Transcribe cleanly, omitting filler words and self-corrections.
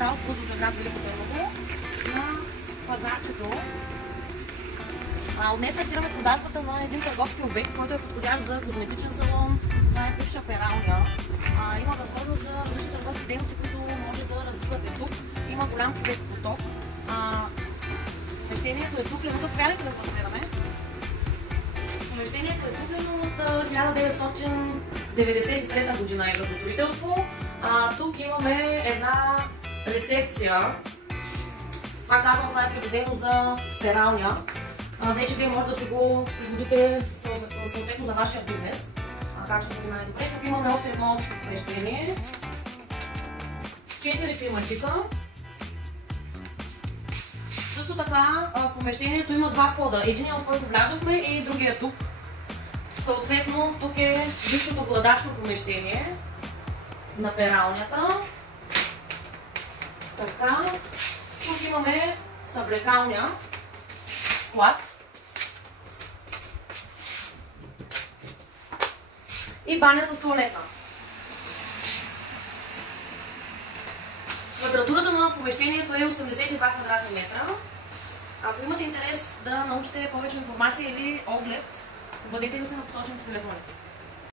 квартал Бузлуджа, град Велико Търново, на пазарчето. Днес стартираме продажбата на един търговски обект, който е подходящ за козметичен салон. Това е бивша пералня. Има възможност за различни търговски дейности, които може да развивате тук. Има голям човекопоток. Помещението е куплено. Заповядайте да разгледаме. Помещението е куплено от 1993 година и като строителство. Тук имаме една рецепция. Пак казвам, това е пригодено за пералня. Вече вие може да си го пригодите съответно за вашия бизнес. Как ще бъде най-добре. Тук имаме още едно общо помещение. 4 климатика. Също така помещението има два входа. Единият, от който влязохме, и другия тук. Съответно, тук е бившото гладачно помещение на пералнята. Така. Тук имаме съблекалня, склад и баня с туалетна. Квадратурата на помещението е 82 квадратни метра. Ако имате интерес да научите повече информация или оглед, бъдете ли се на посочените телефони.